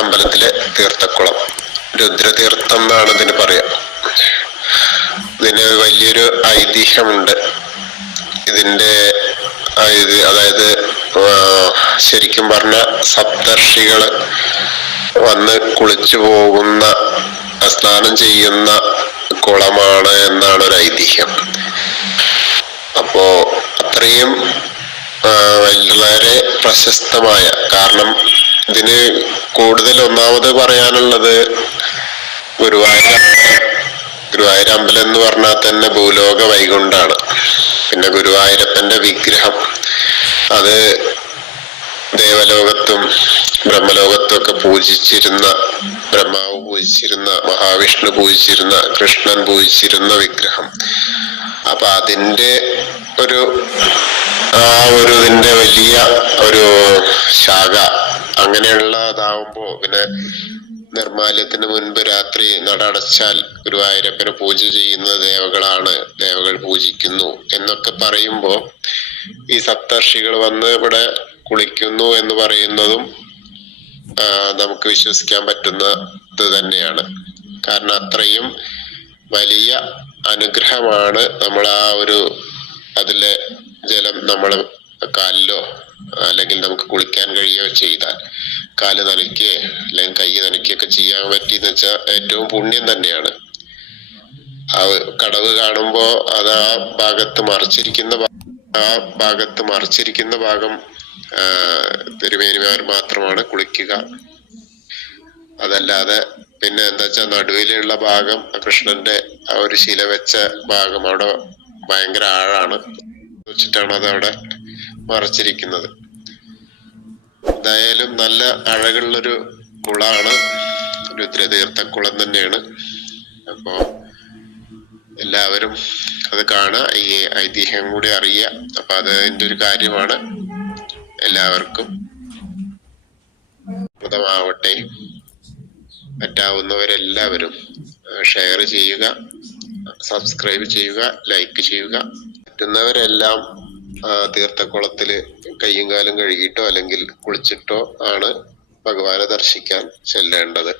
അമ്പലത്തിലെ തീർത്ഥക്കുളം രുദ്രതീർത്ഥം എന്നാണ് ഇതിന് പറയാം. ഇതിന് വലിയൊരു ഐതിഹ്യമുണ്ട്. ഇതിന്റെ അതായത് ശരിക്കും പറഞ്ഞ സപ്തർഷികള് വന്ന് കുളിച്ചു പോകുന്ന സ്നാനം ചെയ്യുന്ന കുളമാണ് എന്നാണ് ഒരു ഐതിഹ്യം. അപ്പോ അത്രയും വളരെ പ്രശസ്തമായ, കാരണം ഇതിന് കൂടുതൽ ഒന്നാമത് പറയാനുള്ളത് ഗുരുവായൂർ അമ്പലം എന്ന് പറഞ്ഞാൽ തന്നെ ഭൂലോക വൈകുണ്ഠാണ്. പിന്നെ ഗുരുവായൂരപ്പന്റെ വിഗ്രഹം അത് ദേവലോകത്തും ബ്രഹ്മലോകത്തും ഒക്കെ പൂജിച്ചിരുന്ന, ബ്രഹ്മാവ് പൂജിച്ചിരുന്ന, മഹാവിഷ്ണു പൂജിച്ചിരുന്ന, കൃഷ്ണൻ പൂജിച്ചിരുന്ന വിഗ്രഹം. അപ്പൊ അതിന്റെ ഇതിന്റെ വലിയ ഒരു ശാഖ അങ്ങനെയുള്ളതാവുമ്പോ, പിന്നെ നിർമ്മാല്യത്തിന് മുൻപ് രാത്രി നട അടച്ചാൽ ഗുരുവായൂരപ്പന് പൂജ ചെയ്യുന്ന ദേവകളാണ്, ദേവകൾ പൂജിക്കുന്നു എന്നൊക്കെ പറയുമ്പോ ഈ സപ്തർഷികൾ വന്ന് ഇവിടെ കുളിക്കുന്നു എന്ന് പറയുന്നതും നമുക്ക് വിശ്വസിക്കാൻ പറ്റുന്നത് തന്നെയാണ്. കാരണം അത്രയും വലിയ അനുഗ്രഹമാണ് നമ്മൾ അതിലെ ജലം നമ്മൾ കാലിലോ അല്ലെങ്കിൽ നമുക്ക് കുളിക്കാൻ കഴിയുകയോ ചെയ്താൽ, കാല് നനയ്ക്കുകയോ അല്ലെങ്കിൽ കൈ നനയ്ക്കുകയൊക്കെ ചെയ്യാൻ പറ്റിയെന്ന് വെച്ചാൽ ഏറ്റവും പുണ്യം തന്നെയാണ്. ആ കടവ് കാണുമ്പോ അത് ആ ഭാഗത്ത് മറിച്ചിരിക്കുന്ന ഭാഗം തിരുമേനിമാർ മാത്രമാണ് കുളിക്കുക. അതല്ലാതെ പിന്നെ എന്താ വെച്ചാൽ നടുവിലുള്ള ഭാഗം, കൃഷ്ണന്റെ ആ ഒരു ശില വെച്ച ഭാഗം അവിടെ ഭയങ്കര ആഴാണ്, വെച്ചിട്ടാണ് അതവിടെ മറച്ചിരിക്കുന്നത്. എന്തായാലും നല്ല അഴകുള്ളൊരു കുളമാണ്, രുദ്രതീർത്ഥക്കുളം തന്നെയാണ്. അപ്പോ എല്ലാവരും അത് കാണുക, ഈ ഐതിഹ്യം കൂടി അറിയുക. അപ്പൊ അതിന്റെ ഒരു കാര്യമാണ്. എല്ലാവർക്കും പ്രദമാവട്ടെ. പറ്റാവുന്നവരെല്ലാവരും ഷെയർ ചെയ്യുക, സബ്സ്ക്രൈബ് ചെയ്യുക, ലൈക്ക് ചെയ്യുക. പറ്റുന്നവരെല്ലാം തീർത്ഥക്കുളത്തില് കയ്യും കാലും കഴുകിയിട്ടോ അല്ലെങ്കിൽ കുളിച്ചിട്ടോ ആണ് ഭഗവാനെ ദർശിക്കാൻ ചെല്ലേണ്ടത്.